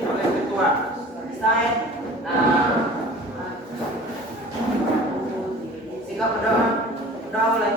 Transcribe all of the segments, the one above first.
dipimpin oleh ketua. Saya sehingga berdoa oleh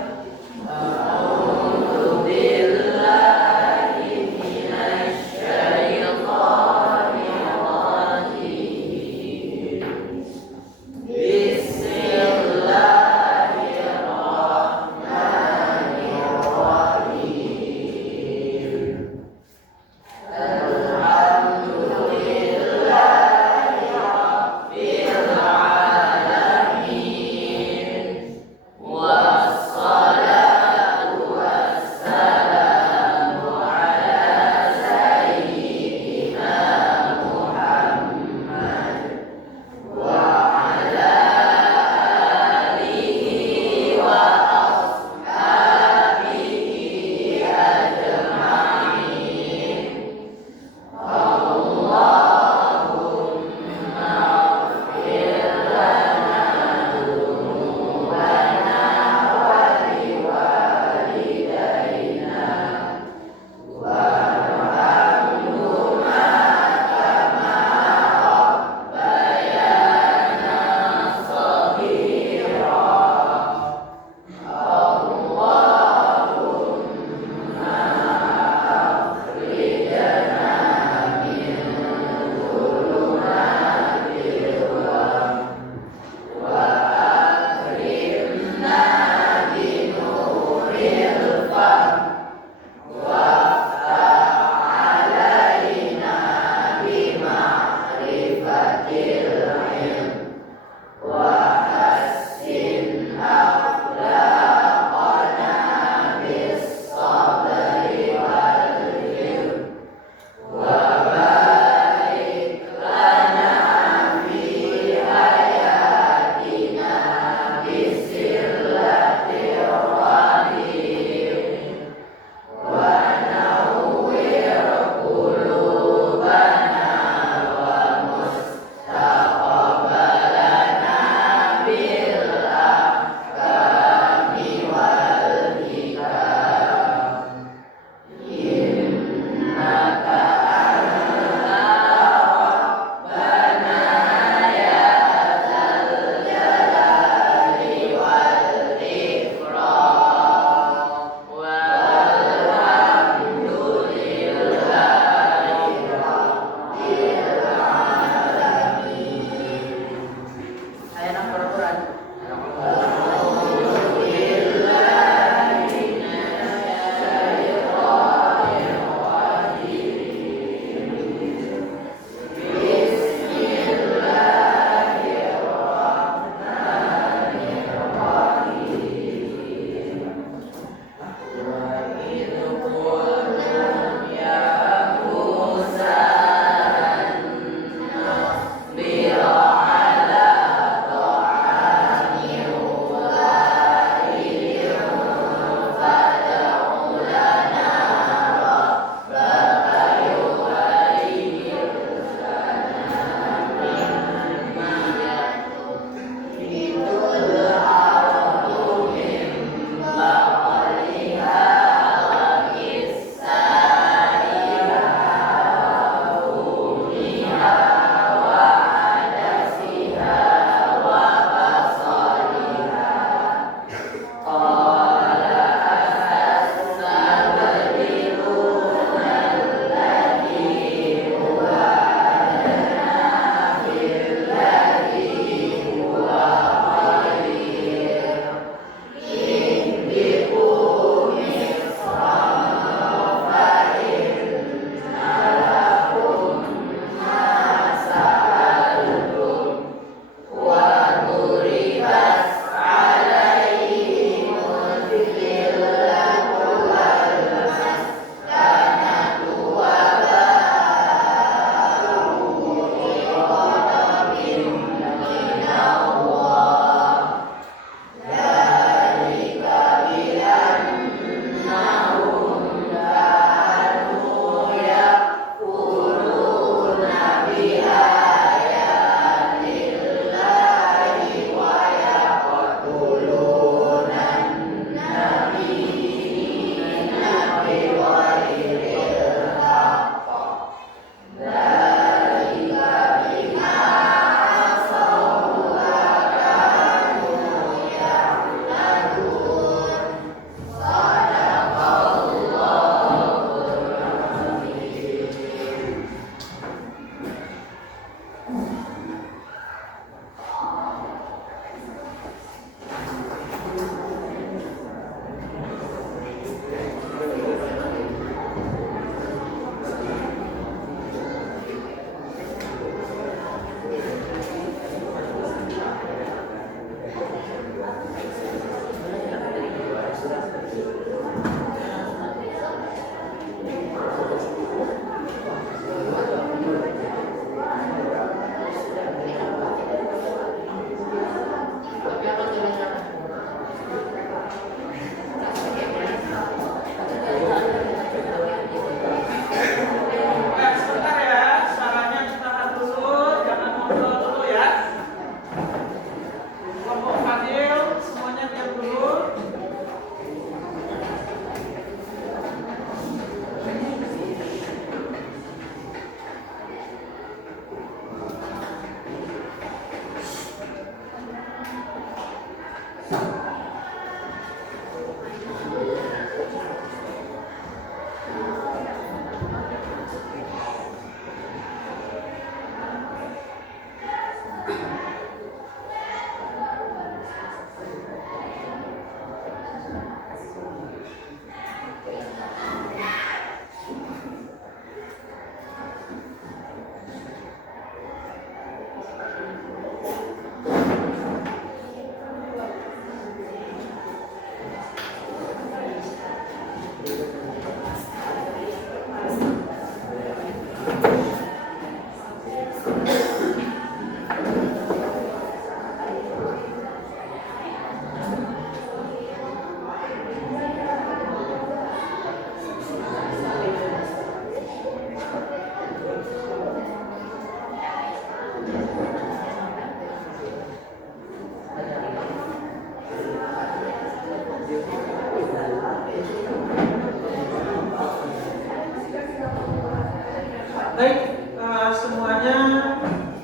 Baik, semuanya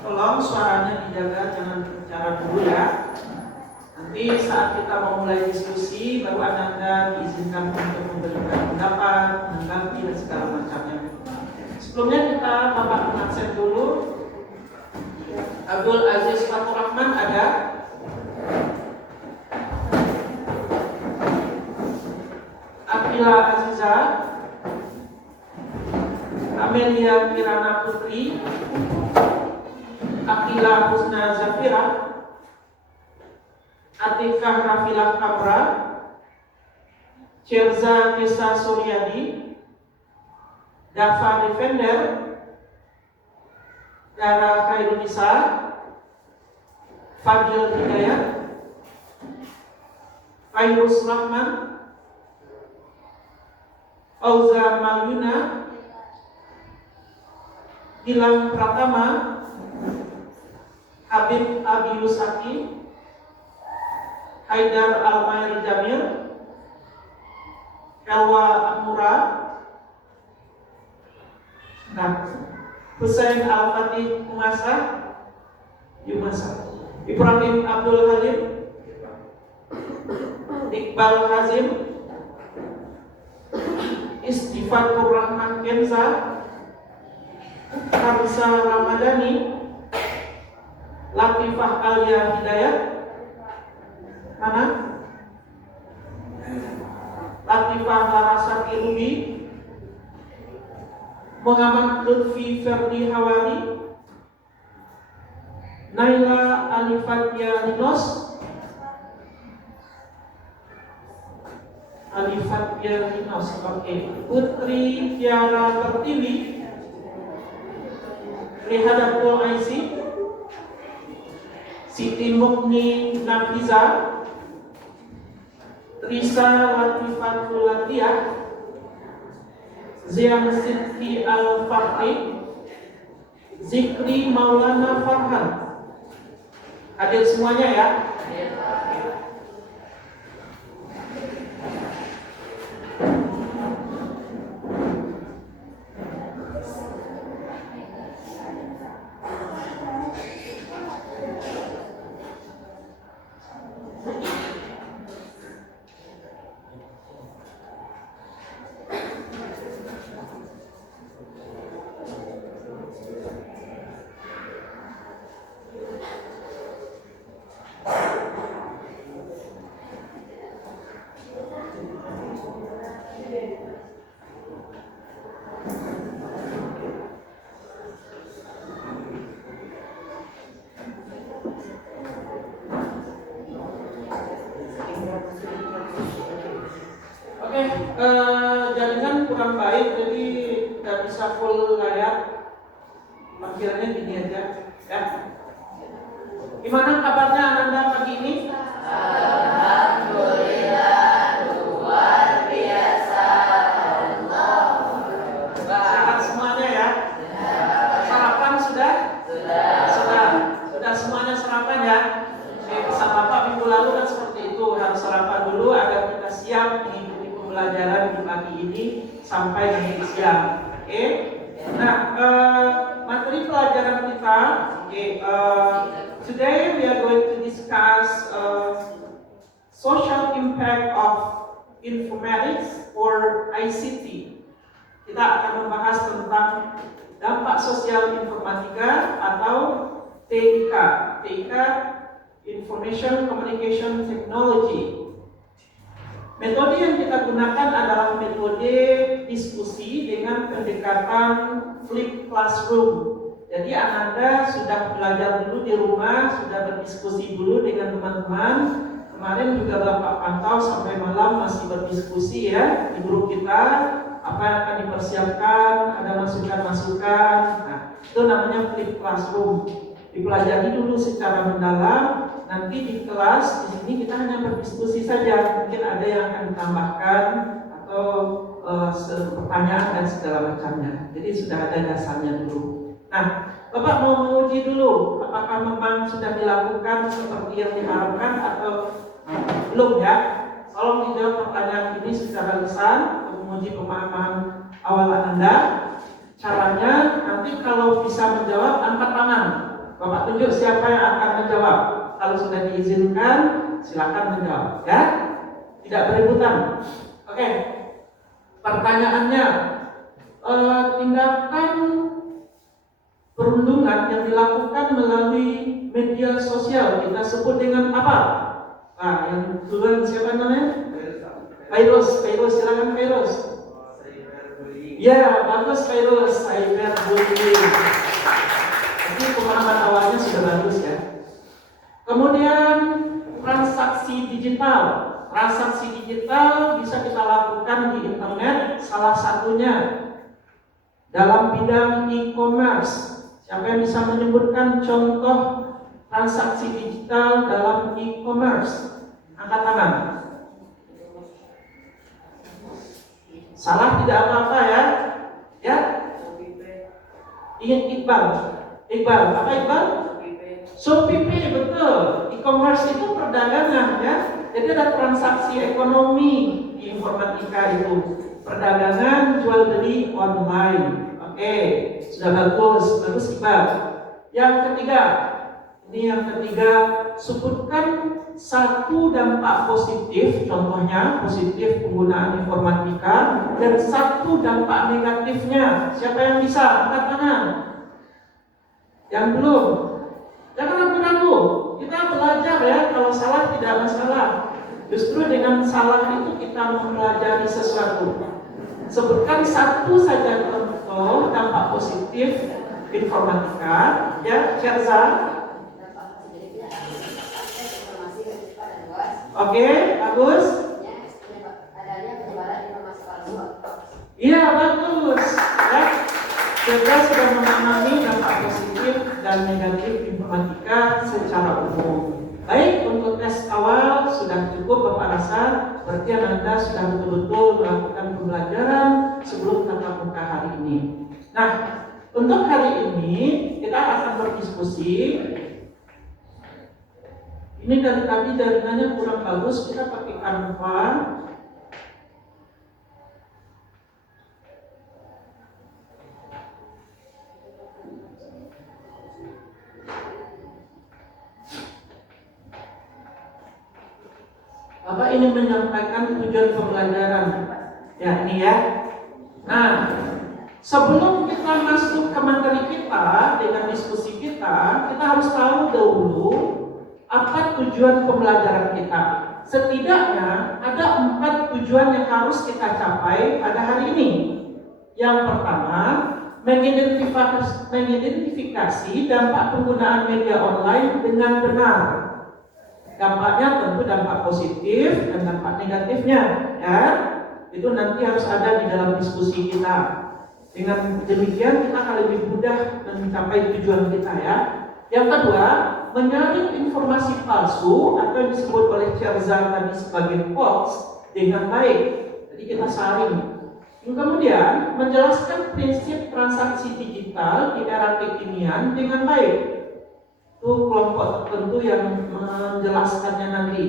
tolong suaranya dijaga, jangan berbicara dulu ya. Nanti saat kita mau mulai diskusi, baru Anda diizinkan untuk memberikan pendapat, menanggapi dan segala macamnya. Sebelumnya kita Bapak mengakses dulu. Abdul Aziz Fatur Rahman ada? Akila Aziza, Amelia Kirana Putri, Akila Husna Zafira, Atikah Rafilah Kabra, Cerza Kesa Suryadi, Dafa Defender, Dara Khairunisa, Fadil Hidayat, Fairuz Rahman, Auza Malyuna, Gilang Pratama, Habib Abius Hakim, Haidar Almair Jamil, Elwa Amura, Hussein Al-Fatih Umasa, Ibrahim Abdul Halim, Iqbal Hazim, Istifatur Rahman Kenza, Hamza Ramadhani, Latifah Alia Hidayat, mana? Latifah Larasati Rubi, Muhammad Lutfi Ferdi Hawari, Naila Alifatia Linos, oke. Putri Tiara Pertiwi, Rihadatul Aisi, Siti Mukni Nafiza, Risa Latifatul Latiyah, Zian Siti Al-Fahri, Zikri Maulana Farhan. Hadir semuanya ya. Jaringan kurang baik, jadi tidak bisa full layar. Akhirnya gini aja, ya. Gimana kabarnya Ananda pagi ini? Alhamdulillah, luar biasa. Sehat semuanya ya? Sarapan sudah? Sudah semuanya sarapan ya? Pesan Bapak minggu lalu kan seperti itu, harus sarapan dulu agar kita siap mengikuti pembelajaran di pagi ini sampai nanti siang. Oke? Nah, materi pelajaran kita, today we are going to discuss social impact of informatics or ICT. Kita akan membahas tentang dampak sosial informatika atau TIK. TIK, Information Communication Technology. Metode yang kita gunakan adalah metode diskusi dengan pendekatan flip classroom. Jadi Ananda sudah belajar dulu di rumah, sudah berdiskusi dulu dengan teman-teman. Kemarin juga Bapak pantau sampai malam masih berdiskusi ya di grup kita. Apa yang akan dipersiapkan, ada masukan-masukan. Nah, itu namanya flip classroom. Dipelajari dulu secara mendalam. Nanti di kelas di sini kita hanya berdiskusi saja. Mungkin ada yang akan ditambahkan atau pertanyaan dan segala macamnya. Jadi sudah ada dasarnya dulu. Nah, Bapak mau menguji dulu apakah memang sudah dilakukan seperti yang diharapkan atau belum ya? Tolong dijawab pertanyaan ini secara lisan untuk menguji pemahaman awal Anda. Caranya nanti kalau bisa menjawab angkat tangan. Bapak tunjuk siapa yang akan menjawab. Kalau sudah diizinkan, silakan menjawab, ya. Tidak berebutan. Oke. Pertanyaannya, tindakan perundungan yang dilakukan melalui media sosial kita sebut dengan apa? Nah, yang duluan siapa namanya? Virus, silakan Virus. Ya, bagus Virus, cyberbullying. Jadi pemahaman awalnya sudah bagus ya. Kemudian transaksi digital. Transaksi digital bisa kita lakukan di internet, salah satunya dalam bidang e-commerce. Siapa yang bisa menyebutkan contoh transaksi digital dalam e-commerce? Angkat tangan. Salah tidak apa-apa ya. Ya. Ingat Iqbal. Apa Iqbal? Shopee, betul. E-commerce itu perdagangan ya. Jadi ada transaksi ekonomi di informatika itu. Perdagangan jual beli online. Oke, sudah bagus Iqbal. Yang ketiga, sebutkan satu dampak positif, contohnya positif penggunaan informatika, dan satu dampak negatifnya. Siapa yang bisa? Angkat tangan. Yang belum? Jangan ragu-ragu. Kita belajar ya, kalau salah tidak masalah. Justru dengan salah itu kita mempelajari sesuatu. Sebutkan satu saja contoh dampak positif informatika, ya, Syarza. Oke, bagus. Iya, bagus. Ya, kita sudah memahami dampak positif dan negatif informatika secara umum. Baik, untuk tes awal sudah cukup Bapak rasa. Berarti Anda sudah betul-betul melakukan pembelajaran sebelum tatap muka hari ini. Nah, untuk hari ini kita akan berdiskusi. Ini dari tadi jaringannya kurang bagus, kita pakai Canva. Bapak ingin menyampaikan tujuan pembelajaran. Ya, ini ya. Nah, sebelum kita masuk ke materi kita dengan diskusi kita harus tahu dahulu apa tujuan pembelajaran kita. Setidaknya ada 4 tujuan yang harus kita capai pada hari ini. Yang pertama, mengidentifikasi dampak penggunaan media online dengan benar. Dampaknya tentu dampak positif dan dampak negatifnya, ya. Itu nanti harus ada di dalam diskusi kita. Dengan demikian kita akan lebih mudah mencapai tujuan kita, ya. Yang kedua, menyaring informasi palsu atau yang disebut oleh Syarza tadi sebagai hoax dengan baik. Jadi kita saring. Yang kemudian, menjelaskan prinsip transaksi digital di era kekinian dengan baik. Itu kelompok tertentu yang menjelaskannya nanti.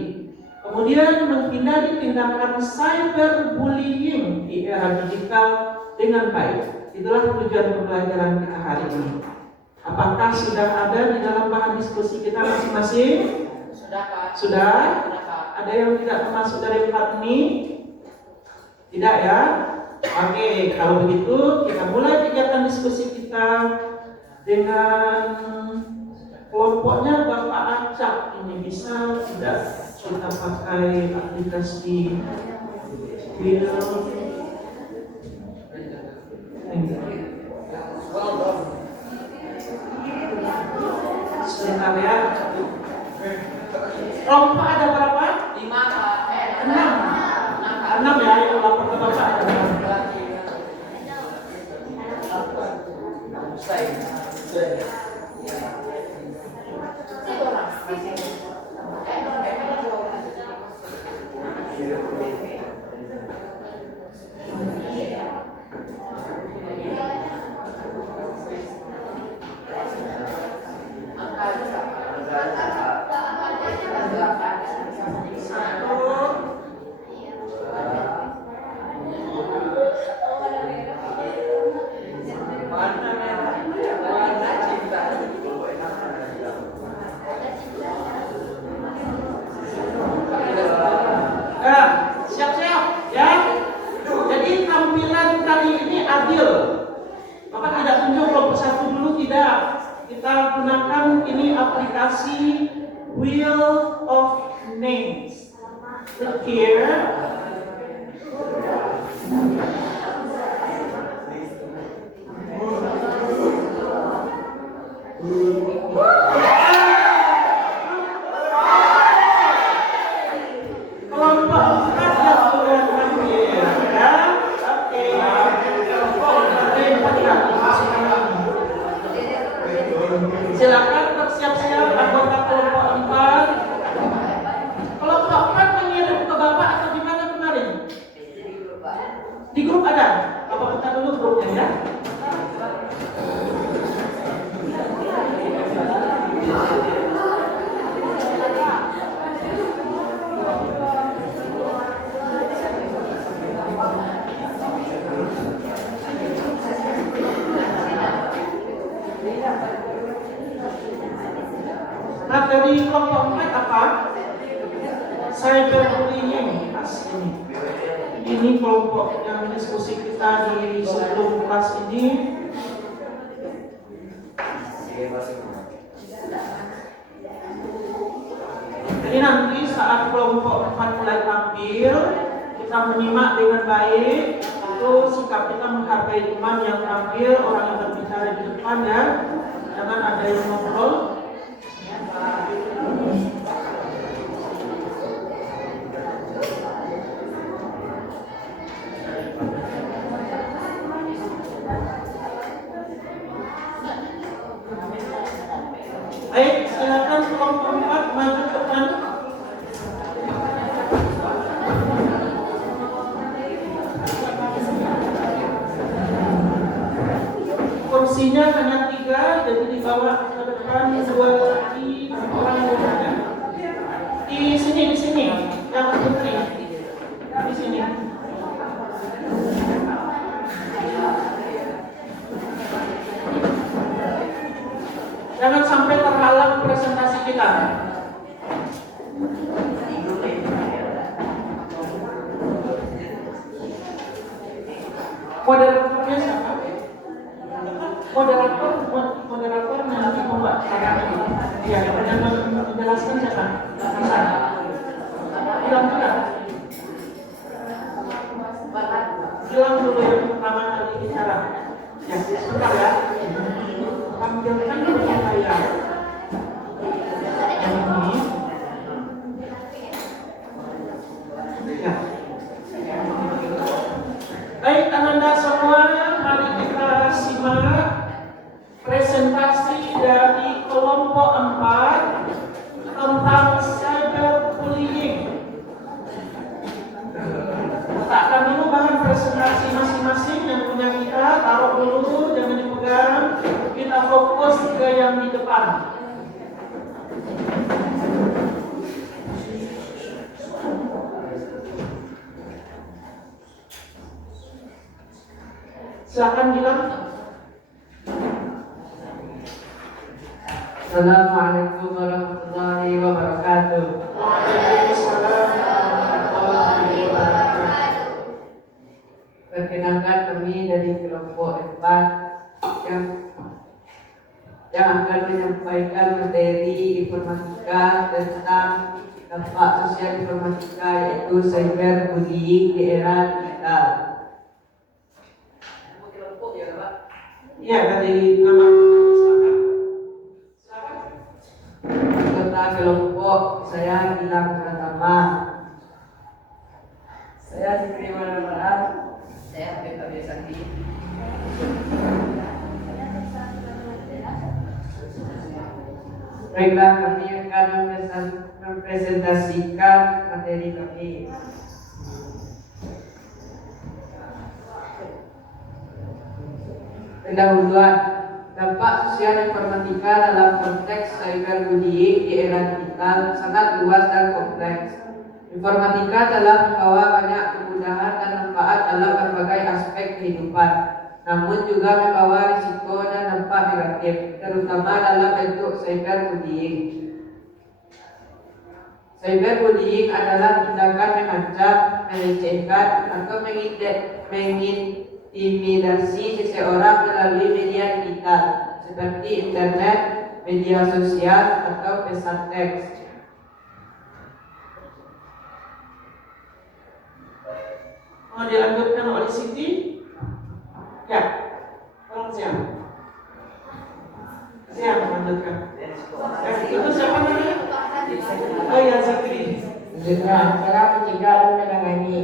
Kemudian menghindari tindakan cyberbullying di era digital dengan baik. Itulah tujuan pembelajaran kita hari ini. Apakah sudah ada di dalam bahan diskusi kita masing-masing? Sudah, Pak. Sudah? Sudah, Pak. Ada yang tidak termasuk dari 4 ini? Tidak ya? Oke, kalau begitu kita mulai kegiatan diskusi kita dengan kelompoknya Bapak Acak. Ini bisa tidak kita pakai aplikasi video. Sebentar ya. Kelompok ada berapa? 5, Pak. 6. 6 ya, yang lapor ke Bapak ada 6. Tentu tidak. Kita gunakan ini aplikasi Wheel of Names. Look here. Kelompok 4 yang duluan ambil, ya. Oke. Silakan bersiap-siap anggota kelompok 4. Kelompok 4 mengirim ke Bapak atau di mana kemarin? Di grup ada? Bapak buka dulu grupnya ya. Materi kelompok 4 apa? Cyberbullying. Ini. Ini kelompok yang diskusi kita di sebelum kelas ini. Jadi nanti saat kelompok 4 mulai tampil, kita menyimak dengan baik. Itu sikap kita menghargai teman yang tampil, orang yang berbicara di depan ya. Jangan ada yang ngobrol. Baik, silakan kelompok 4 maju ke depan. Kursinya hanya 3, jadi dibawa ke depan 2 lagi orang lainnya. Di sini, yang putri. Di sini. Jangan sampai terhalang presentasi kita. Moderatornya siapa? Moderator nanti membuat caranya. Iya, yang menjelaskan siapa? Bisa. Bilang dulu yang pertama kali bicara. Ya, sebentar ya. Tampilkan dulu saya. Ini. Ya. Baik, Ananda semua, mari kita simak presentasi dari kelompok 4 tentang cyberbullying. Letakkan dulu bahan presentasi masing-masing yang punya kita, taruh dulu, jangan dipegang. Kita fokus ke yang di depan. Silakan bilang. Assalamualaikum warahmatullahi wabarakatuh. Waalaikumsalam warahmatullahi wabarakatuh. Perkenalkan, kami dari kelompok 4 yang akan menyampaikan materi informatika tentang dampak sosial informatika, yaitu cyberbullying di era digital. Ya, dari nama silakan. Anggota kelompok, saya Gilang Pratama. Saya Siti Warna. Saya PKB Sakti. Baiklah, kami akan mempresentasikan materi kami. Pendahuluan, dampak sosial informatika dalam konteks cyberbullying di era digital sangat luas dan kompleks. Informatika telah membawa banyak kemudahan dan manfaat dalam berbagai aspek kehidupan, namun juga membawa risiko dan dampak negatif, terutama dalam bentuk cyberbullying. Cyberbullying adalah tindakan mengancam, melecehkan, atau mengintimidasi seseorang melalui media digital, seperti internet, media sosial, atau pesan teks. Mau dilanjutkan oleh Siti? Ya, tolong siap. Siap melanjutkan. Itu siapa namanya? Oh ya, Zakri. Selanjutnya, cara mencegah dan menangani.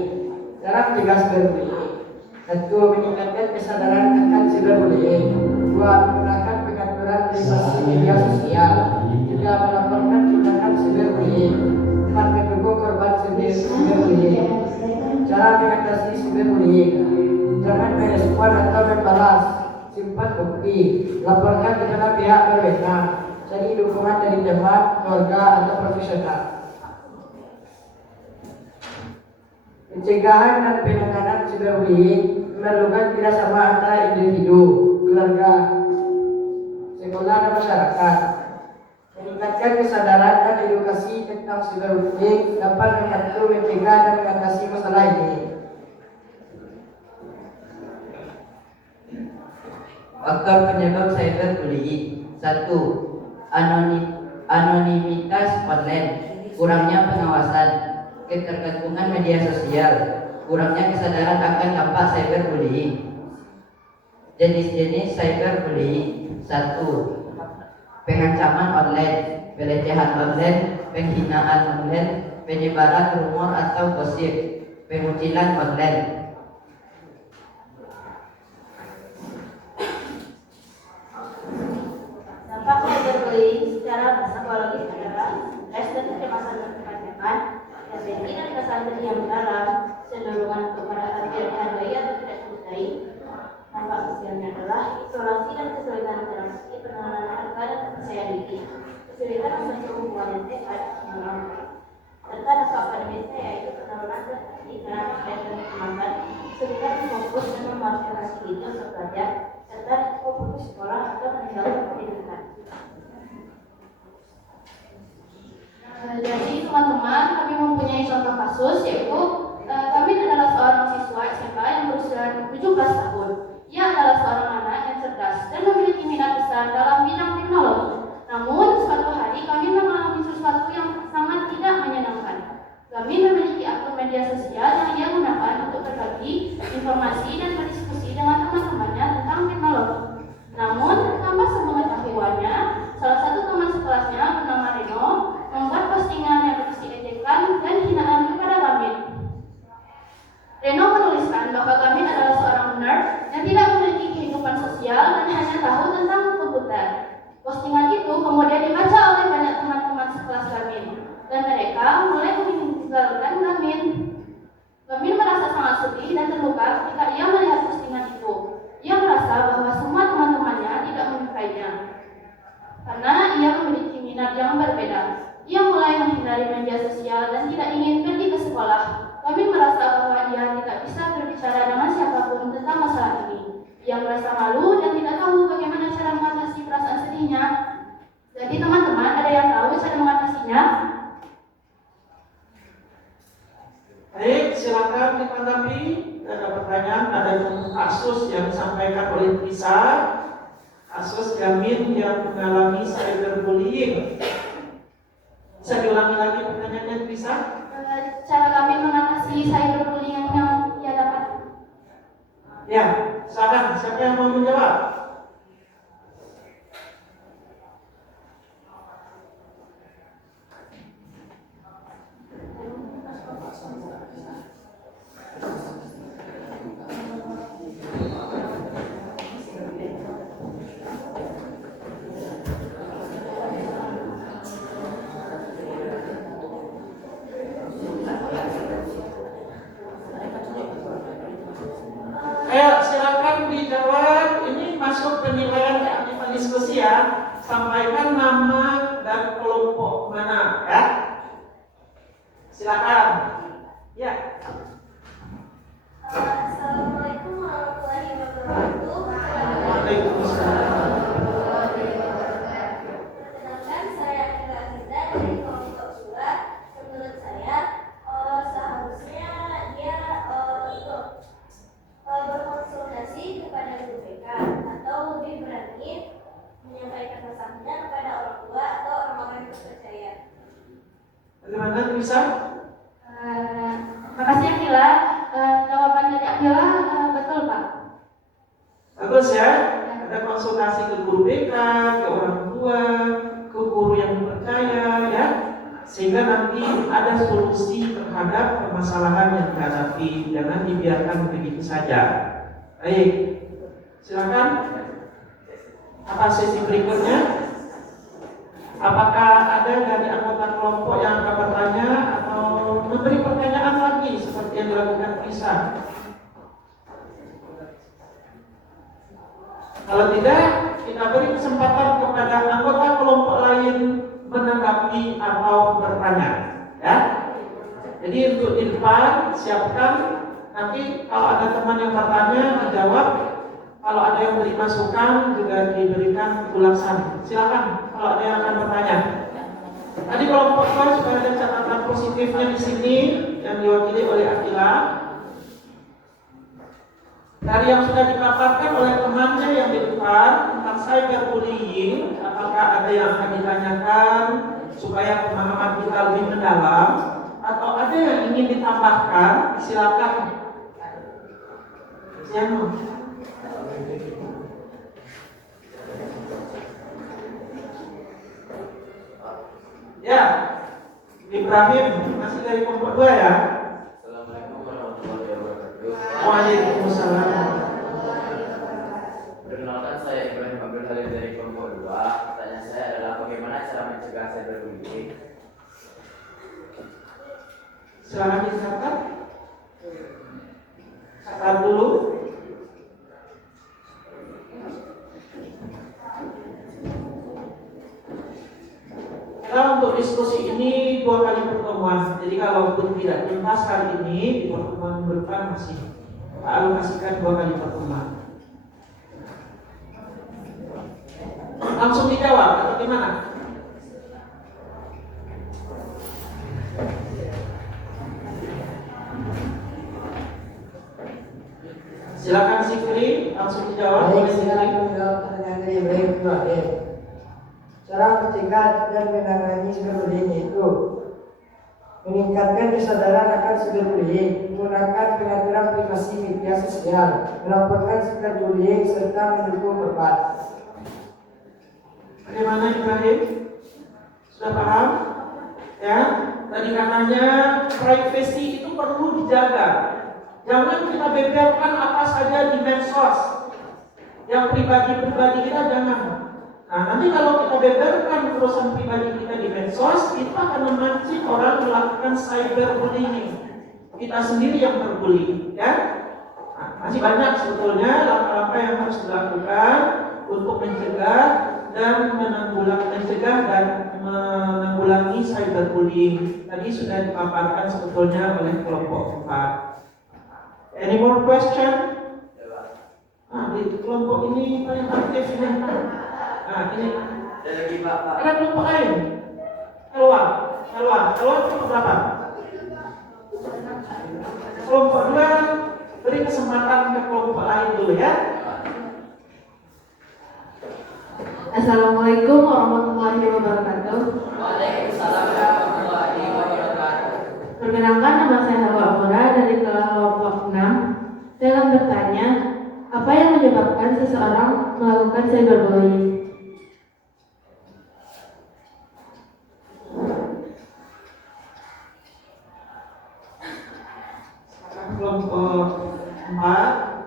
Cara mencegah cyberbullying. 1. Meningkatkan kesadaran akan cyberbullying. 2. Menggunakan pengaturan privasi media sosial. 3. Melaporkan tindakan cyberbullying. 4. Mendukung korban cyberbullying. Cara mengatasi cyberbullying. Jangan merespon atau membalas. Simpan bukti. Laporkan kepada pihak berwenang. Cari dukungan dari teman, keluarga, atau profesional. Pencegahan dan penanganan cyberbullying memerlukan kerjasama antara individu, keluarga, sekolah, dan masyarakat. Meningkatkan kesadaran dan edukasi tentang cyberbullying dapat membantu mencegah dan mengatasi masalah ini. Faktor penyebab cyberbullying. 1. Anonimitas online, kurangnya pengawasan, ketergantungan media sosial, kurangnya kesadaran akan dampak cyberbullying. Jenis-jenis cyberbullying. 1. Pengancaman online, pelecehan online, penghinaan online, penyebaran rumor atau gosip, pengucilan online. Dampak cyberbullying secara psikologis adalah stres dan kecemasan berkepanjangan, depresi dan perasaan sedih yang mendalam, cenderungan untuk merasa tidak dihargai atau tidak dicintai. Dampak sosialnya adalah isolasi dan kesulitan interaksi, penurunan harga dan kepercayaan diri, kesulitan membangun hubungan yang sehat dengan orang lain. Serta dampak akademisnya yaitu penurunan prestasi karena stres dan kecemasan, kesulitan fokus dan memotivasi diri untuk belajar, serta risiko putus sekolah atau meninggalkan pendidikan. Jadi teman-teman, kami mempunyai contoh kasus yaitu kami adalah seorang siswa SMA yang berusia 17 tahun. Ia adalah seorang anak yang cerdas dan memiliki minat besar dalam bidang teknologi. Namun suatu hari kami mengalami sesuatu yang sangat tidak menyenangkan. Kami memiliki akun media sosial yang ia gunakan untuk berbagi informasi dan berdiskusi dengan teman-temannya tentang teknologi. Namun tanpa sepengetahuannya, salah satu teman sekelasnya bernama Reno membuat postingan yang berisi ejekan dan hinaan kepada kami. Reno menuliskan bahwa kami adalah seorang nerd yang tidak memiliki kehidupan sosial dan hanya tahu tentang komputer. Postingan itu kemudian dibaca oleh banyak teman-teman sekelas kami dan mereka mulai meninggalkan kami. Kami merasa sangat sedih dan terluka ketika ia melihat postingan itu. Ia merasa bahwa semua teman-temannya tidak menyukainya karena ia memiliki minat yang berbeda. Ia mulai menghindari media sosial dan tidak ingin pergi ke sekolah. Kami merasa bahwa ia tidak bisa berbicara dengan siapapun tentang masalah ini. Ia merasa malu dan tidak tahu bagaimana cara mengatasi perasaan sedihnya. Jadi teman-teman, ada yang tahu cara mengatasinya? Baik, silakan ditanggapi. Ada pertanyaan, ada kasus yang disampaikan oleh Tisa, kasus Yamin yang mengalami cyberbullying. Bisa diulangi lagi pertanyaannya, Tisa? Cara kami mengatasi cyberbullying yang ia dapat. Ya, silakan. Siapa yang mau menjawab? Ayo silakan dijawab. Ini masuk penilaian kami diskusi ya. Sampaikan nama dan kelompok mana ya. Silakan. Ya. Assalamualaikum warahmatullahi wabarakatuh. Waalaikumsalam. Perkenalkan, saya Akila Aziza dari kelompok 2. Menurut saya seharusnya dia berkonsultasi kepada guru BK atau lebih berani Risa? Makasih Akila. Jawaban dari Akila betul Pak. Bagus ya. Ada konsultasi ke guru BK, ke orang tua, ke guru yang dipercaya ya, sehingga nanti ada solusi terhadap permasalahan yang dihadapi, jangan dibiarkan begitu saja. Baik, silakan. Apa sesi berikutnya? Apakah ada dari anggota kelompok yang akan bertanya atau memberi pertanyaan lagi seperti yang dilakukan Risa? Kalau tidak, kita beri kesempatan kepada anggota kelompok lain menanggapi atau bertanya, ya. Jadi untuk di depan siapkan, nanti kalau ada teman yang bertanya dijawab, kalau ada yang beri masukan juga diberikan ulasan. Silakan kalau ada yang akan bertanya. Tadi kelompok 2 sudah ada catatan positifnya di sini yang diwakili oleh Akila. Dari yang sudah dipaparkan oleh temannya yang di depan tentang cyberbullying, apakah ada yang akan ditanyakan supaya pemahaman kita lebih mendalam, atau ada yang ingin ditambahkan? Silakan. Siapa? Ya, Ibrahim masih dari kelompok 2 ya. Assalamualaikum warahmatullahi wabarakatuh. Waalaikumsalam. Perkenalkan, saya Ibrahim Abdul Halim dari kelompok 2. Pertanyaan saya adalah bagaimana cara mencegah cyberbullying? Silakan dicatat. Catat dulu. Kita untuk diskusi ini 2 kali pertemuan. Jadi kalau pun tidak tuntas kali ini, di pertemuan berdepan masih Pak alokasikan 2 kali pertemuan. Langsung dijawab atau gimana? Silakan Sikri, langsung dijawab. Baik, silakan menjawab pertanyaan dari Ibrahim Ibrahim. Cara mencegah dan menangani cyberbullying itu meningkatkan kesadaran akan cyberbullying, menggunakan pengaturan privasi media sosial, melaporkan cyberbullying serta mendukung korban. Bagaimana Ibrahim? Sudah paham? Ya, tadi katanya privacy itu perlu dijaga. Jangan kita beberkan apa saja di medsos. Yang pribadi-pribadi kita jangan. Nah, nanti kalau kita beberkan urusan pribadi kita di medsos, kita akan memancing orang melakukan cyberbullying. Kita sendiri yang terbully, ya. Nah, masih banyak sebetulnya langkah-langkah yang harus dilakukan untuk mencegah dan menanggulangi cyberbullying. Tadi sudah dipaparkan sebetulnya oleh kelompok 4. Any more question? Nah, di kelompok ini paling aktif ini. Nah, ini Ada lagi Pak. ada kelompok lain. Keluar kelompok berapa? Kelompok 2 beri kesempatan ke kelompok lain dulu ya. Assalamualaikum warahmatullahi wabarakatuh. Waalaikumsalam warahmatullahi wabarakatuh. Perkenalkan, nama saya Hawa Amura dari kelompok 6. Saya akan bertanya, apa yang menyebabkan seseorang melakukan cyberbullying? Kelompok 4.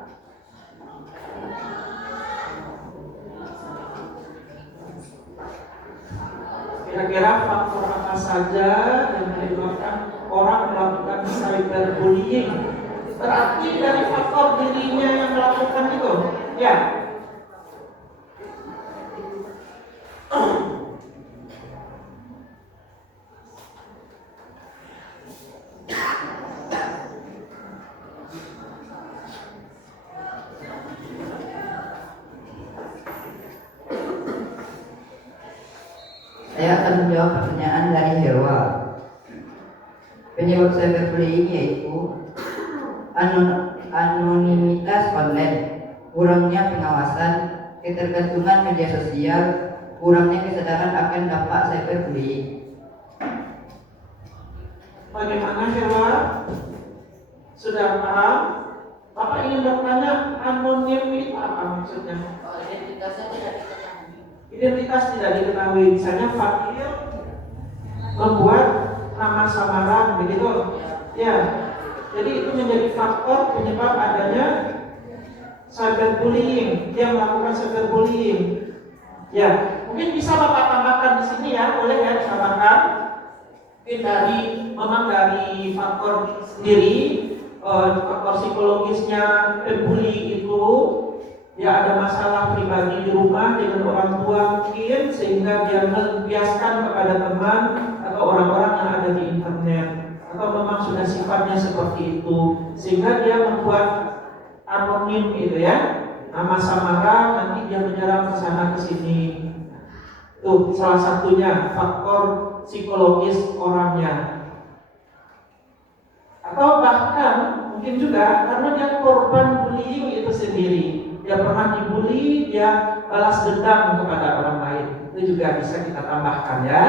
Kira-kira faktor apa saja yang menyebabkan orang melakukan cyberbullying? Berarti dari faktor dirinya yang melakukan itu, ya. Saya akan menjawab pertanyaan dari Hewa. Penyebab cyberbullying yaitu anonimitas online, kurangnya pengawasan, ketergantungan media sosial, kurangnya kesadaran akan dampak cyberbullying. Bagaimana Herwa? Sudah paham? Bapak ingin bertanya, anonim itu apa maksudnya? Identitasnya tidak diketahui. Identitas tidak diketahui. Misalnya Fakir membuat nama samaran, begitu? Ya. Jadi itu menjadi faktor penyebab adanya cyberbullying. Dia melakukan cyberbullying. Ya, mungkin bisa Bapak tambahkan di sini ya, boleh ya ditambahkan. Mungkin dari faktor sendiri, faktor psikologisnya pembuli itu, dia ada masalah pribadi di rumah dengan orang tua mungkin, sehingga dia membiaskan kepada teman atau orang-orang yang ada di internet, atau memang sudah sifatnya seperti itu, sehingga dia membuat anonim gitu ya, nama samaran, nanti dia menyerang ke sana ke sini. Tuh salah satunya faktor psikologis orangnya. Atau bahkan mungkin juga karena dia korban bullying itu sendiri. Dia pernah dibully, dia balas dendam kepada orang lain. Itu juga bisa kita tambahkan ya.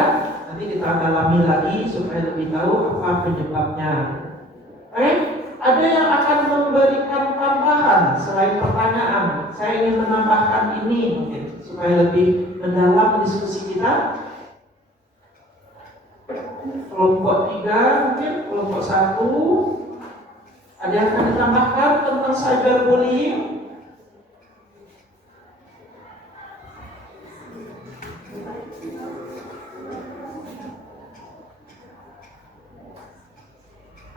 Nanti kita dalami lagi supaya lebih tahu apa penyebabnya. Oke? Ada yang akan memberikan tambahan selain pertanyaan. Saya ingin menambahkan ini mungkin supaya lebih mendalam diskusi kita. Kelompok 3 mungkin, kelompok 1. Ada yang akan ditambahkan tentang cyberbullying?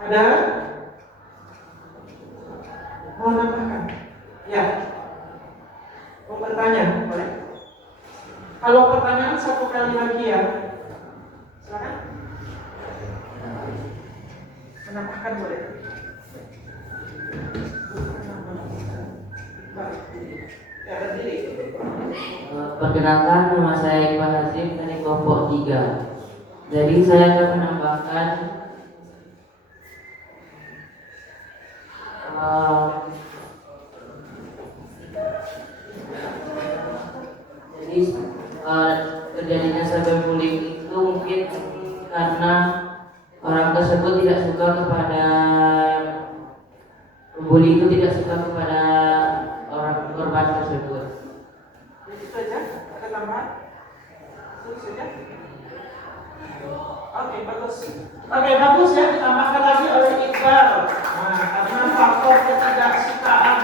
Ada? Mau nambahkan? Ya. Mau bertanya? Boleh? Kalau pertanyaan satu kali lagi ya. Silakan. Menambahkan boleh. Ya, berdiri. Perkenalkan, nama saya Iqbal Hazim dari kelompok 3. Jadi saya akan menambahkan terjadinya cyberbullying itu mungkin karena orang tersebut tidak suka kepada pembuli itu tidak suka kepada orang korban tersebut. Itu saja? Ada tambahan? Itu saja? Oke, bagus. Oke, bagus ya, ditambahkan lagi oleh Iqbal. Nah, karena faktor ketidaksukaan,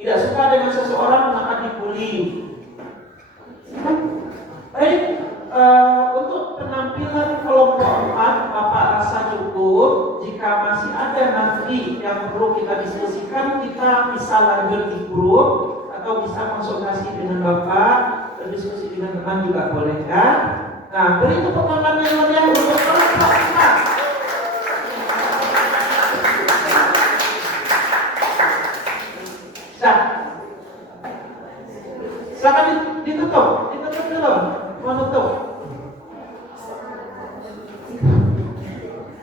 tidak suka dengan seseorang maka dibully. Baik, untuk penampilan kelompok 4 Bapak rasa cukup. Jika masih ada nanti yang perlu kita diskusikan, kita bisa lanjut di grup atau bisa konsultasi dengan Bapak, berdiskusi dengan teman juga boleh ya. Nah, beri tepuk tangan yang meriah untuk kelompok 4. Silakan ditutup dulu. Mau tutup.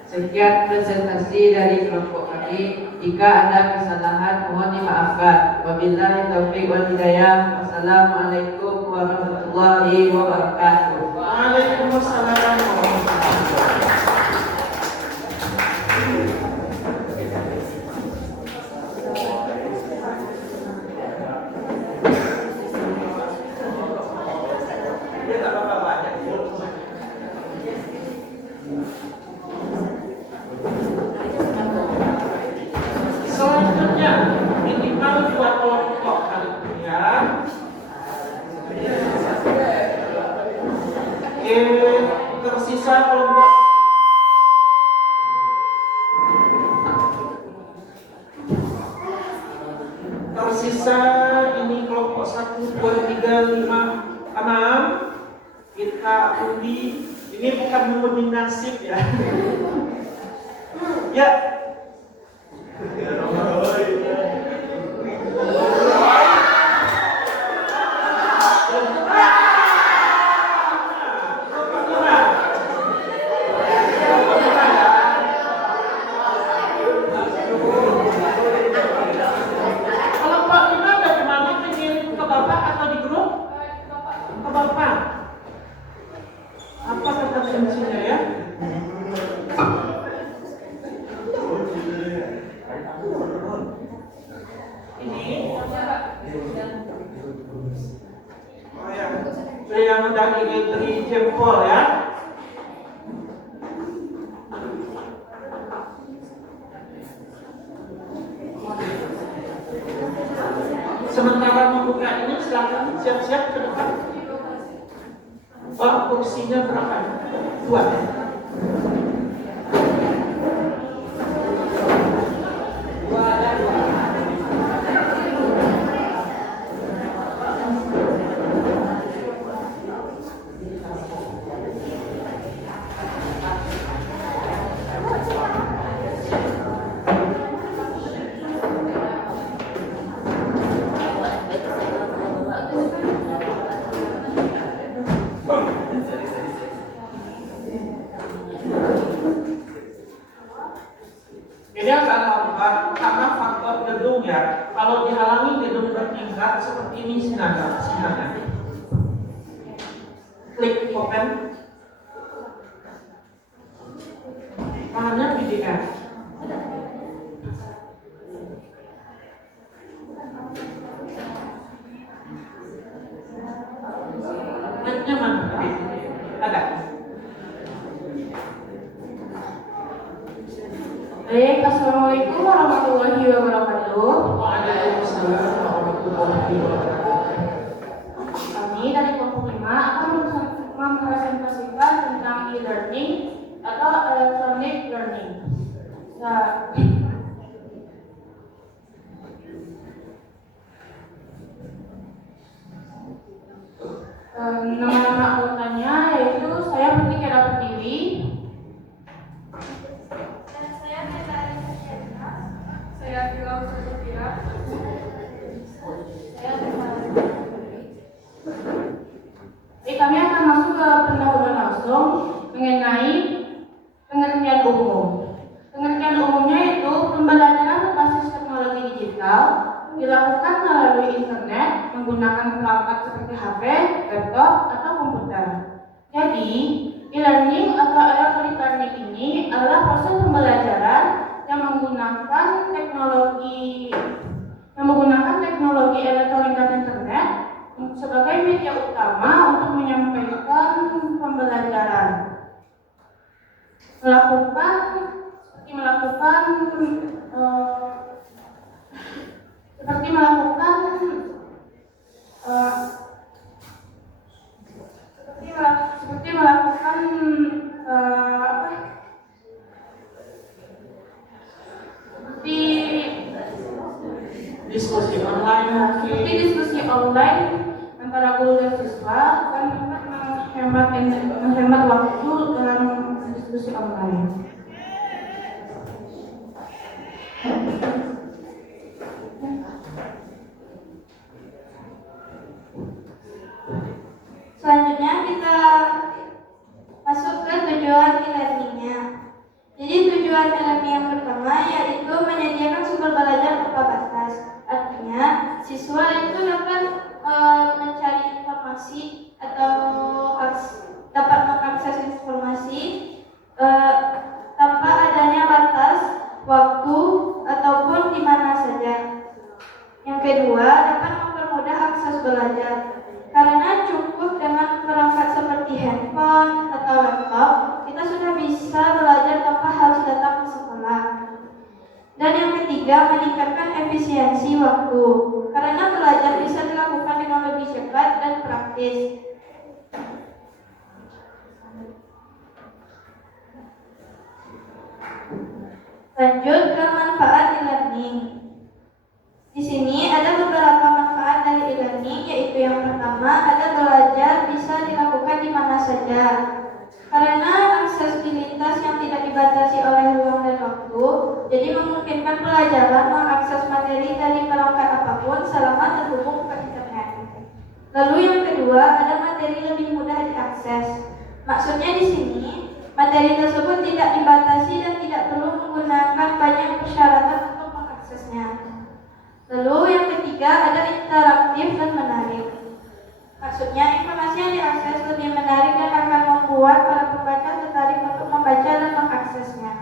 Sekian presentasi dari kelompok kami. Jika ada kesalahan mohon dimaafkan. Wabillahi taufiq wal hidayah. Wassalamualaikum warahmatullahi wabarakatuh. Waalaikumsalam warahmatullahi wabarakatuh. Dia tak apa-apa banyak. Selanjutnya minimal 2 kelompok kali ya. Tersisa kelompok ini kelompok 1, 2, 3, 5, 6. Kita undi. Ini bukan mengundi nasib ya. Ya. Apa kata kuncinya ya? yang udah beri jempol ya. Sementara membuka ini silakan siap-siap ke depan. Oh, kursinya berapa? 2. Ini agak lambat karena faktor gedung ya. Kalau dihalangi gedung bertingkat seperti ini silakan. Klik open. Bahannya PDF. Kliknya mana? Ada. Baik, Assalamualaikum warahmatullahi wabarakatuh. Waalaikumsalam warahmatullahi wabarakatuh. Kami dari kelompok 5 akan mempresentasikan tentang e-learning atau electronic learning. Nah, nama-nama anggotanya yaitu saya Putri Pertiwi. Saya Filau Sofia. Kami akan masuk ke pendahuluan langsung mengenai pengertian umum. Pengertian umumnya itu pembelajaran berbasis teknologi digital dilakukan melalui internet menggunakan perangkat seperti HP, laptop, atau komputer. Jadi, e-learning atau electronic learning ini adalah proses pembelajaran yang menggunakan teknologi elektronik dan internet sebagai media utama untuk menyampaikan pembelajaran. Diskusi online mungkin. Seperti diskusi online antara guru dan siswa dan menghemat waktu dalam diskusi online. Selanjutnya kita masuk ke tujuan e-learningnya. Jadi tujuan e-learning yang pertama yaitu menyediakan sumber belajar tanpa batas. Artinya siswa itu dapat mencari informasi atau dapat mengakses informasi tanpa adanya batas waktu ataupun di mana saja. Yang kedua, dapat mempermudah akses belajar karena cukup dengan perangkat seperti handphone atau laptop, kita sudah bisa belajar tanpa harus datang ke sekolah. Dan yang ketiga, meningkatkan efisiensi waktu karena belajar bisa dilakukan dengan lebih cepat dan praktis. Lanjut ke manfaat e-learning. Di sini ada beberapa manfaat dari e-learning, yaitu yang pertama ada belajar bisa dilakukan di mana saja. Karena aksesibilitas yang tidak dibatasi oleh ruang dan waktu, jadi memungkinkan pelajaran mengakses materi dari perangkat apapun selama terhubung ke internet. Lalu yang kedua, ada materi lebih mudah diakses. Maksudnya di sini, materi tersebut tidak dibatasi dan tidak perlu menggunakan banyak persyaratan untuk mengaksesnya. Lalu yang ketiga, ada interaktif dan menarik. Maksudnya informasi yang diakses lebih menarik dan akan membuat para pembaca tertarik untuk membaca dan mengaksesnya.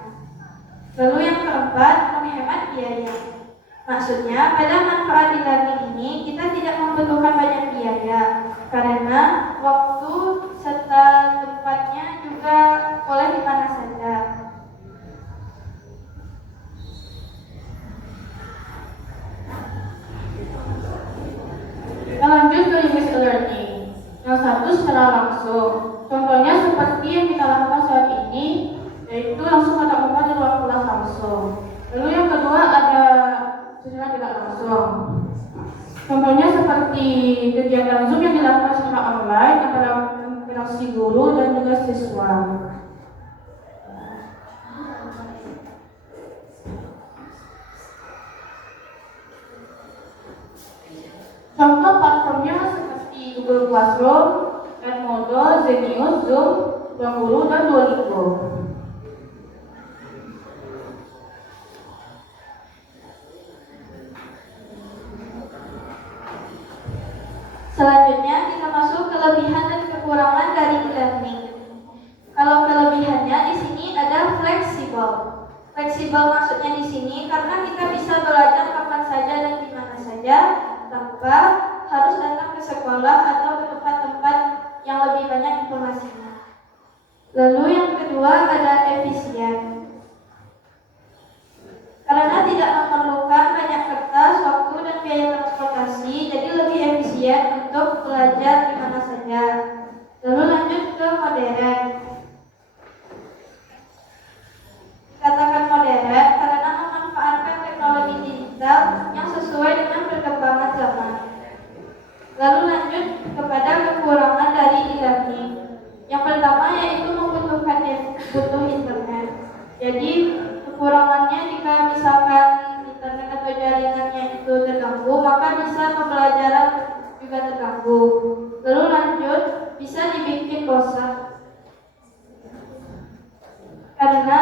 Lalu yang keempat, menghemat biaya. Maksudnya pada manfaat e-learning ini kita tidak membutuhkan banyak biaya karena waktu satu secara langsung. Contohnya seperti yang kita lakukan saat ini, yaitu langsung tatap muka di ruang kelas langsung. Lalu yang kedua ada secara tidak langsung. Contohnya seperti kegiatan Zoom yang dilakukan secara online antara interaksi guru dan juga siswa. Contoh platformnya seperti Google Classroom, Edmodo, Zenius, Zoom, Ruang Guru, dan Duolingo. Selanjutnya kita masuk kelebihan dan kekurangan dari e-learning. Kalau kelebihannya di sini ada fleksibel. Fleksibel maksudnya di sini karena kita bisa belajar kapan saja dan di mana saja tanpa harus datang ke sekolah atau ke tempat-tempat yang lebih banyak informasinya. Lalu yang kedua ada efisien. Karena tidak memerlukan banyak kertas, waktu, dan biaya transportasi, jadi lebih efisien untuk belajar di mana saja. Lalu lanjut ke modern. Katakan modern karena memanfaatkan teknologi digital yang sesuai dengan perkembangan zaman. Lalu lanjut kepada kekurangan dari e-learning. Yang pertama yaitu membutuhkan internet. Jadi kekurangannya jika misalkan internet atau jaringannya itu terganggu, maka bisa pembelajaran juga terganggu. Lalu lanjut, bisa dibikin bosan. Karena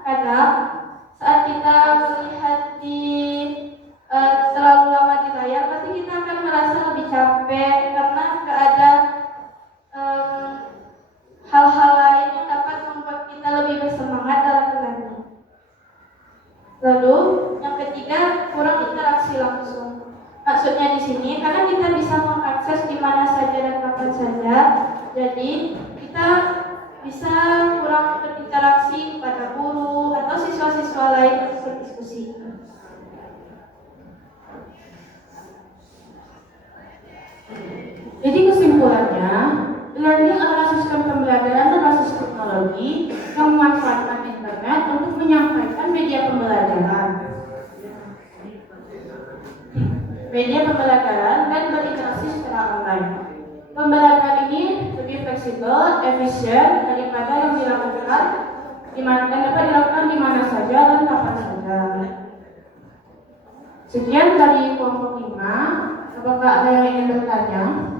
kadang saat kita melihat di terlalu lama di layar, pasti kita akan merasa lebih capek karena gak ada hal-hal lain yang dapat membuat kita lebih bersemangat dalam belajar. Lalu yang ketiga, kurang interaksi langsung. Maksudnya di sini karena kita bisa mengakses di mana saja dan kapan saja, jadi kita bisa kurang berinteraksi kepada guru atau siswa-siswa lain untuk berdiskusi. Jadi kesimpulannya, e-learning adalah sistem pembelajaran berbasis teknologi yang memanfaatkan internet untuk menyampaikan media pembelajaran dan berinteraksi secara online. Pembelajaran ini lebih fleksibel, efisien daripada yang dilakukan dan dapat dilakukan di mana saja dan kapan saja. Sekian dari kelompok 5. Apakah ada yang ingin bertanya?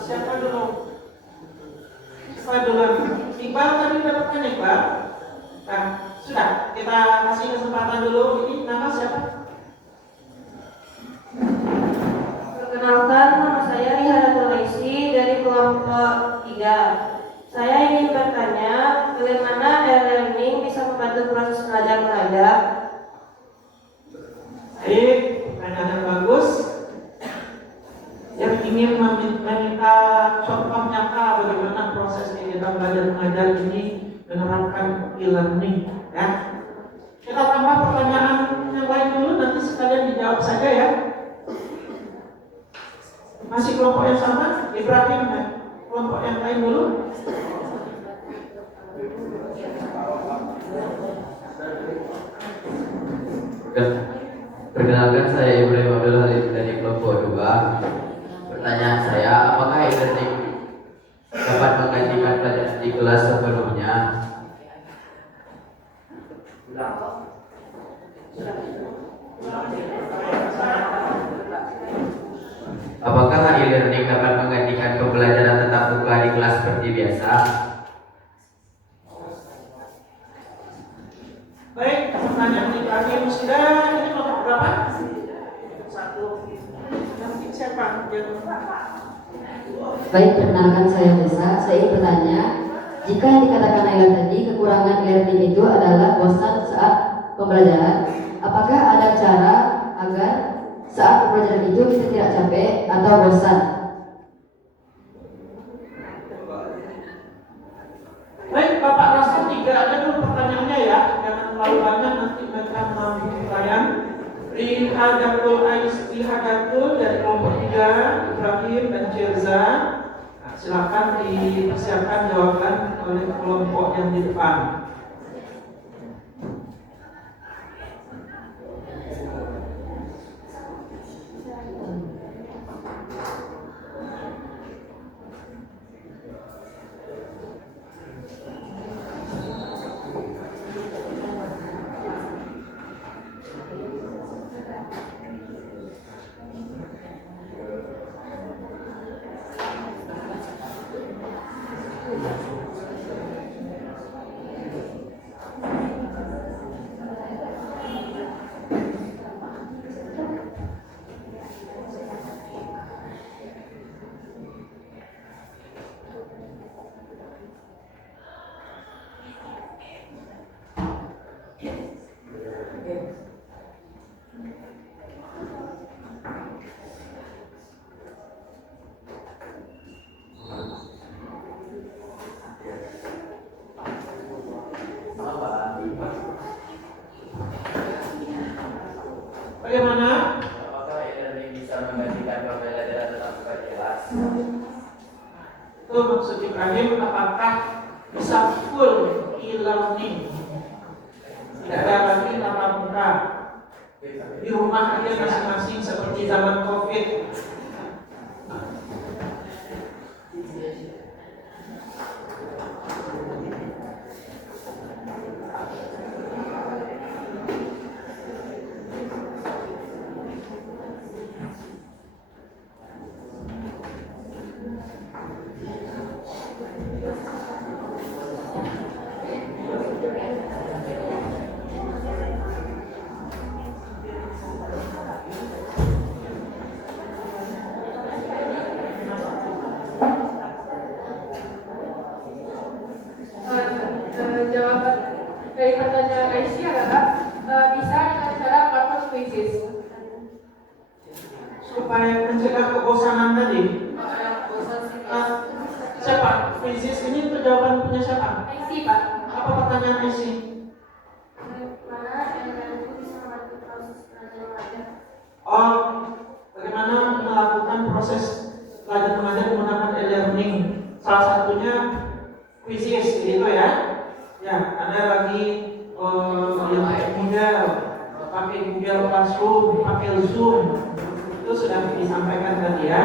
Siapa dulu? Iqbal tadi udah bertanya, Iqbal. Nah, sudah, kita kasih kesempatan dulu. Ini nama siapa? Perkenalkan, nama saya Rihana Laisi dari kelompok 3. Saya ingin bertanya, bagaimana e-learning bisa membantu proses belajar-mengajar? Baik, pertanyaan yang bagus. Yang ingin meminta contoh nyata bagaimana proses kegiatan belajar mengajar ini menerapkan e-learning, ya. Kita tambah pertanyaan yang lain dulu, nanti sekalian dijawab saja ya. Masih kelompok yang sama, Ibrahim ya. Kelompok yang lain dulu. Perkenalkan, saya Ibrahim Abdul Halim dari kelompok 2. Pertanyaan saya, apakah e-learning dapat menggantikan pelajaran di kelas sebelumnya? Apakah e-learning dapat menggantikan pembelajaran tatap muka di kelas seperti biasa? Baik, pertanyaan Ibrahim sudah. Ini kelompok berapa? 1. Nanti siapa? Baik, perkenalkan saya Desa. Saya ingin bertanya, jika yang dikatakan Naila tadi kekurangan e-learning itu adalah bosan saat pembelajaran, apakah ada cara agar saat pembelajaran itu kita tidak capek atau bosan? Baik, Bapak Rasul 3 ada dulu pertanyaannya ya. Jangan terlalu banyak, nanti mereka mengambil pertanyaan. Rihadatul dari kelompok 3 Silakan dipersiapkan jawaban oleh kelompok yang di depan. Bagaimana? Apakah e-learning bisa menggantikan pembelajaran tetap muka jelas? Itu maksud Ibrahim, apakah bisa full e-learning? Tidak ada lagi tatap muka. Di rumah aja masing-masing seperti zaman COVID. Jawaban dari pertanyaan Aisyah adalah bisa dengan cara platform quizzes. Supaya mencegah kebosanan tadi. Siapa? Fisis ini itu jawaban punya siapa? Aisyah, Pak. Apa pertanyaan Aisyah? Bagaimana e-learning bisa membantu proses belajar mengajar? Oh, bagaimana melakukan proses belajar mengajar menggunakan e-learning? Salah satunya quizzes, gitu ya. Ya, ada lagi yang pakai Google Classroom, pakai Zoom. Itu sudah disampaikan tadi ya.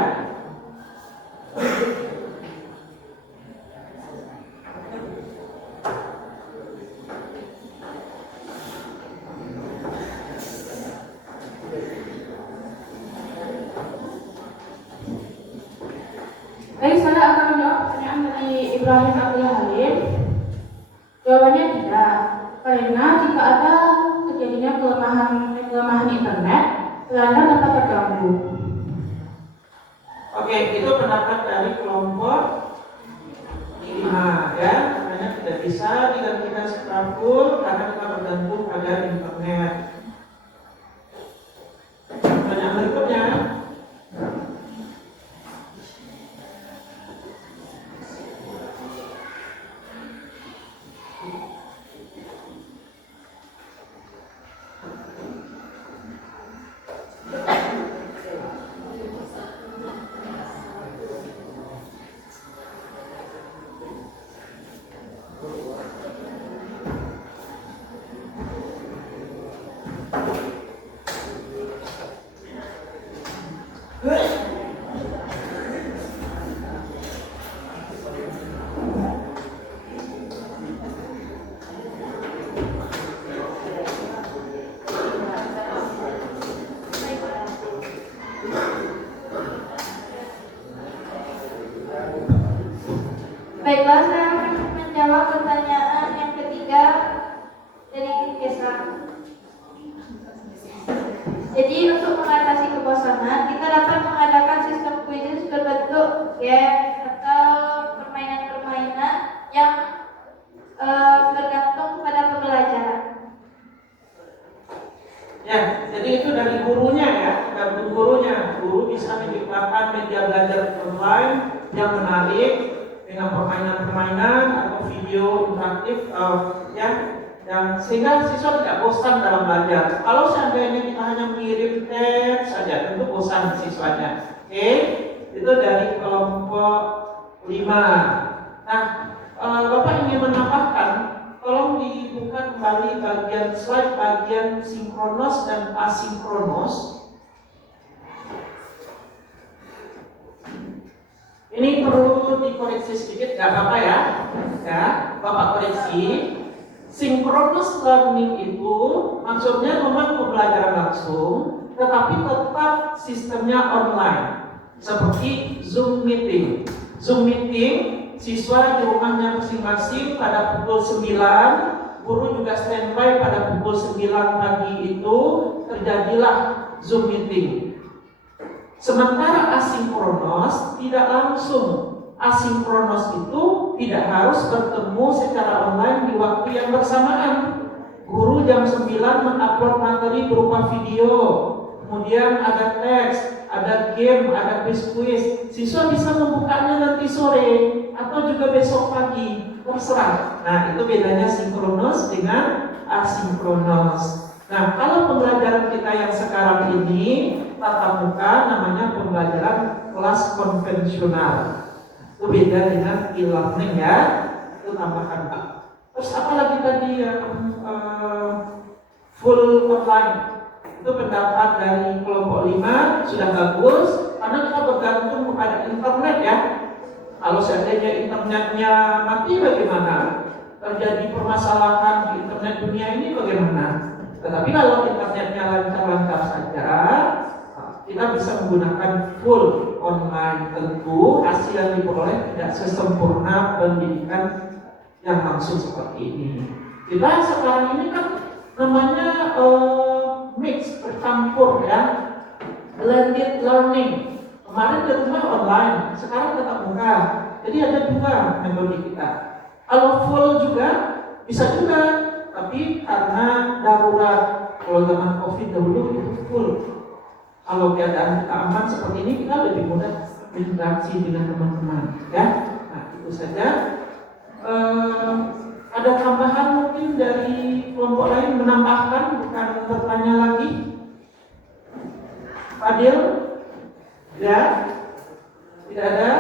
Baik, saya akan menjawab pertanyaan dari Ibrahim Abdul Halim. Jawabannya tidak, karena jika ada terjadinya kelemahan internet, pelajaran dapat terganggu. Oke, itu pendapat dari kelompok 5 ya. Makanya tidak bisa digantikan secara full karena kita bergantung pada internet. Pertanyaan berikutnya. Baiklah, saya akan menjawab pertanyaan yang ketiga dari Kesa. Jadi untuk mengatasi kebosanan, kita dapat mengadakan sistem quizzes berbentuk game atau permainan-permainan yang bergantung pada pembelajaran. Ya, jadi itu dari gurunya ya, tergantung gurunya. Guru bisa menciptakan media belajar online yang menarik dengan permainan-permainan atau video interaktif ya, dan sehingga siswa tidak bosan dalam belajar. Kalau seandainya kita hanya mengirim teks saja, tentu bosan siswanya. Oke, itu dari kelompok Nah, Bapak ingin menambahkan, tolong dibuka kembali bagian slide bagian sinkronos dan asinkronos. Ini perlu dikoreksi sedikit, nggak apa-apa ya? Ya, Bapak koreksi. Synchronous learning itu maksudnya memang pembelajaran langsung, tetapi tetap sistemnya online, seperti Zoom meeting. Zoom meeting, siswa di rumahnya masing-masing pada pukul 9, guru juga standby pada pukul 9 pagi itu, terjadilah Zoom meeting. Sementara asinkronos tidak langsung. Asinkronos itu tidak harus bertemu secara online di waktu yang bersamaan. Guru jam 9 mengupload materi berupa video, kemudian ada teks, ada game, ada quiz. Siswa bisa membukanya nanti sore atau juga besok pagi, terserah. Nah, itu bedanya sinkronos dengan asinkronos. Nah, kalau pembelajaran kita yang sekarang ini tatap muka, namanya pembelajaran kelas konvensional. Itu beda dengan e-learning ya. Itu tambahan Pak. Terus apa lagi tadi yang full online? Itu pendapat dari kelompok 5 sudah bagus, karena kita bergantung kepada internet ya. Kalau seandainya internetnya mati bagaimana? Terjadi permasalahan di internet dunia ini bagaimana? Tetapi kalau internetnya lancar-lancar saja, kita bisa menggunakan full online. Tentu hasil yang diperoleh tidak sesempurna pendidikan yang langsung seperti ini. Kita sekarang ini kan namanya mix, bercampur ya, blended learning. Kemarin di rumah online, sekarang tetap muka. Jadi ada dua metode kita. Kalau full juga bisa juga, tapi karena darurat, kalau zaman COVID dahulu itu full. Kalau keadaan kita aman seperti ini, kita lebih mudah berinteraksi dengan teman-teman, ya. Nah, itu saja. Ada tambahan mungkin dari kelompok lain menambahkan, bukan bertanya lagi. Fadil, ya, tidak ada.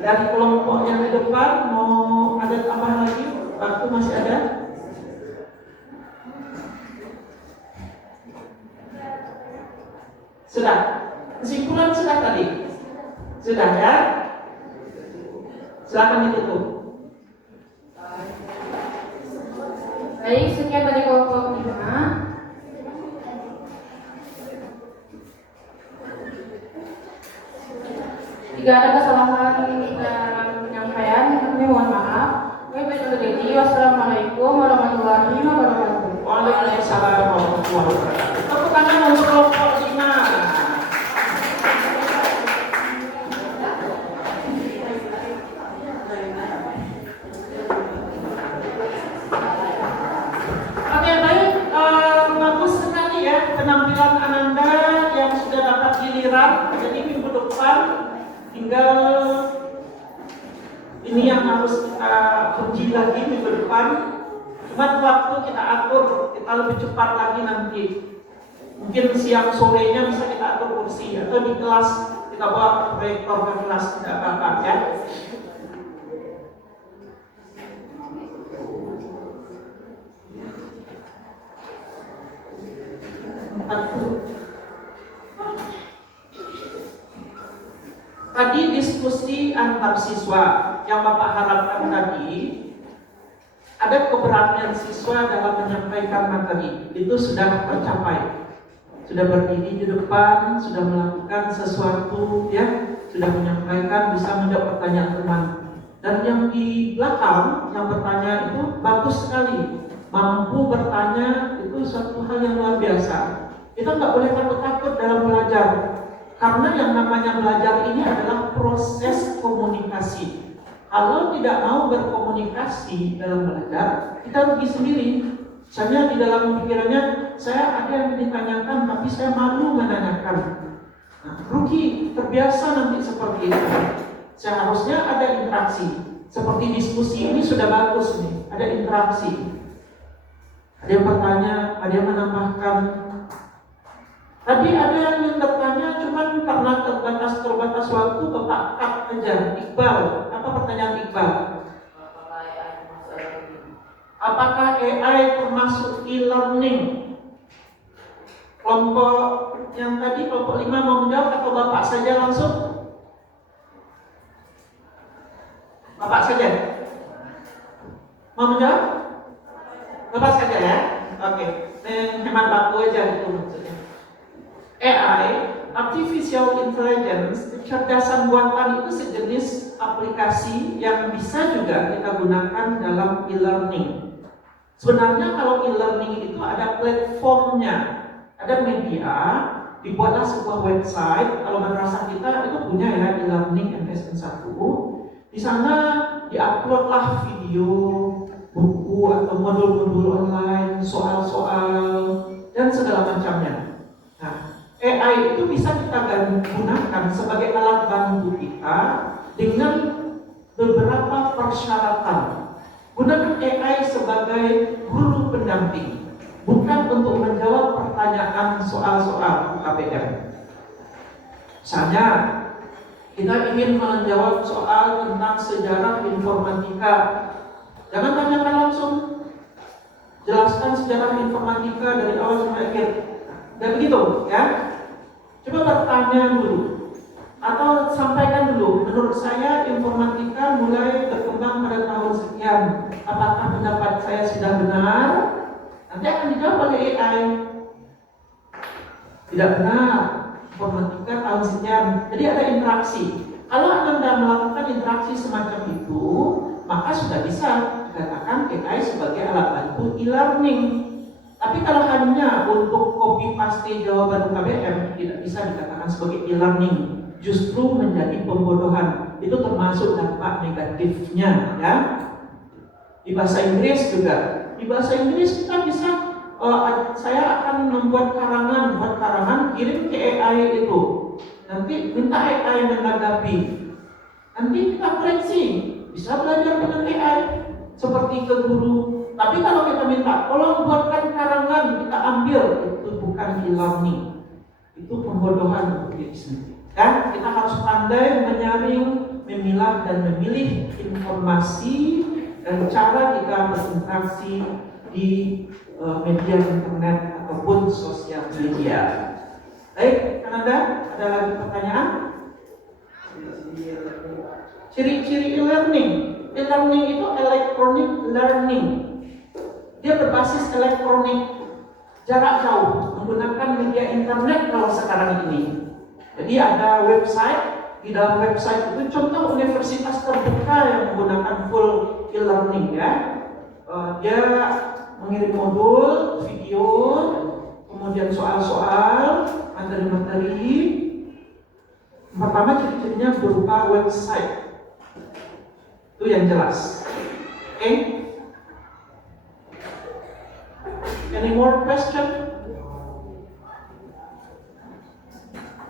Dari kelompok yang di depan mau ada tambahan lagi? Waktu masih ada. Sudah, kesimpulan sudah tadi, sudah ya. Silakan ditutup. Baik, sekian dari kelompok 5. Jika ada kesalahan dalam penyampaian, kami mohon maaf. Wassalamualaikum warahmatullahi wabarakatuh. Waalaikumsalam warahmatullahi wabarakatuh. Tepuk tangan untuk kelompok 5. Oke, baik, bagus sekali ya penampilan Ananda yang sudah dapat giliran. Jadi minggu depan tinggal ini yang harus kita uji lagi minggu depan. Cuma waktu kita atur, kita lebih cepat lagi nanti. Mungkin siang sorenya bisa kita atur kursi, atau di kelas kita bawa proyektor ke kelas, tidak apa-apa ya. Tadi diskusi antar siswa yang Bapak harapkan tadi, ada keberanian siswa dalam menyampaikan materi, itu sudah tercapai. Sudah berdiri di depan, sudah melakukan sesuatu, ya, sudah menyampaikan, bisa menjawab pertanyaan teman. Dan yang di belakang, yang bertanya itu bagus sekali, mampu bertanya, itu suatu hal yang luar biasa. Kita nggak boleh takut-takut dalam belajar, karena yang namanya belajar ini adalah proses komunikasi. Kalau tidak mau berkomunikasi dalam belajar, kita rugi sendiri. Misalnya di dalam pikirannya, saya ada yang ditanyakan, tapi saya malu menanyakan. Nah, rugi, terbiasa nanti seperti itu. Seharusnya ada interaksi. Seperti diskusi ini sudah bagus nih, ada interaksi. Ada yang bertanya, ada yang menambahkan. Tadi ada yang bertanya, cuman karena terbatas waktu, Bapak cut aja. Iqbal, apa pertanyaan Iqbal? Apakah AI termasuk e-learning? Kelompok yang tadi, kelompok 5 mau menjawab atau Bapak saja langsung? Bapak saja? Mau menjawab? Bapak saja ya? Oke, hemat waktu aja itu maksudnya. AI, Artificial Intelligence, kecerdasan buatan itu sejenis aplikasi yang bisa juga kita gunakan dalam e-learning. Sebenarnya kalau e-learning itu ada platformnya, ada media, dibuatlah sebuah website. Kalau madrasah kita itu punya ya e-learning MSN1. Di sana diuploadlah video, buku atau modul-modul online, soal-soal dan segala macamnya. Nah, AI itu bisa kita gunakan sebagai alat bantu kita dengan beberapa persyaratan. Gunakan AI sebagai guru pendamping, bukan untuk menjawab pertanyaan soal-soal KPM. Misalnya, kita ingin menjawab soal tentang sejarah informatika. Jangan tanyakan langsung. Jelaskan sejarah informatika dari awal sampai akhir. Dan begitu, ya. Coba bertanya dulu. Atau sampaikan dulu, menurut saya informatika mulai berkembang pada tahun sekian. Apakah pendapat saya sudah benar? Nanti akan dijawab oleh AI. Tidak benar, informatika tahun sekian. Jadi ada interaksi. Kalau Anda melakukan interaksi semacam itu, maka sudah bisa dikatakan AI sebagai alat bantu e-learning. Tapi kalau hanya untuk copy paste jawaban KBM, tidak bisa dikatakan sebagai e-learning. Justru menjadi pembodohan. Itu termasuk dampak negatifnya, ya. Di bahasa Inggris juga. Di bahasa Inggris kita bisa, saya akan membuat karangan, kirim ke AI itu. Nanti minta AI menanggapi. Nanti kita koreksi. Bisa belajar dengan AI seperti ke guru. Tapi kalau kita minta, tolong buatkan karangan, kita ambil, itu bukan e-learning. Itu pembodohan untuk diri sendiri. Dan kita harus pandai menyaring, memilah dan memilih informasi dan cara kita berinteraksi di media internet ataupun sosial media. Baik, Kanada, ada lagi pertanyaan? Ciri-ciri e-learning. E-learning itu electronic learning. Dia berbasis elektronik, jarak jauh, menggunakan media internet kalau sekarang ini. Jadi ada website, di dalam website itu contoh universitas terbuka yang menggunakan full e-learning ya. Dia mengirim modul, video, kemudian soal-soal, materi-materi. Pertama ciri-cirinya berupa website. Itu yang jelas. Oke? Any more question?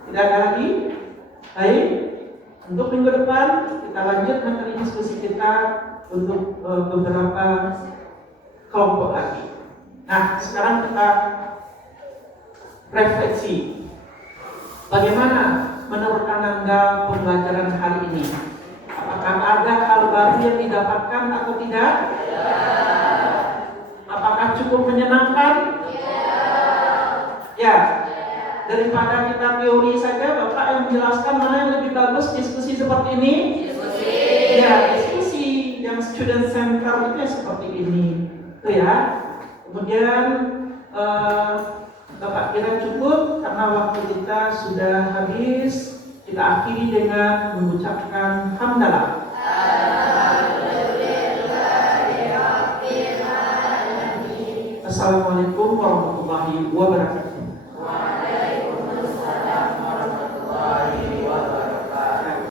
Tidak ada lagi? Baik, untuk minggu depan kita lanjut materi diskusi kita untuk beberapa kelompok lagi. Nah, sekarang kita refleksi. Bagaimana menurut Anda pembelajaran hari ini? Apakah ada hal baru yang didapatkan atau tidak? Apakah cukup menyenangkan? Ya. Daripada kita teori saja, Bapak yang menjelaskan mana yang lebih bagus diskusi seperti ini? Diskusi. Ya, diskusi yang student center itu ya seperti ini. Itu ya. Kemudian Bapak kira cukup karena waktu kita sudah habis. Kita akhiri dengan mengucapkan hamdalah. Assalamualaikum.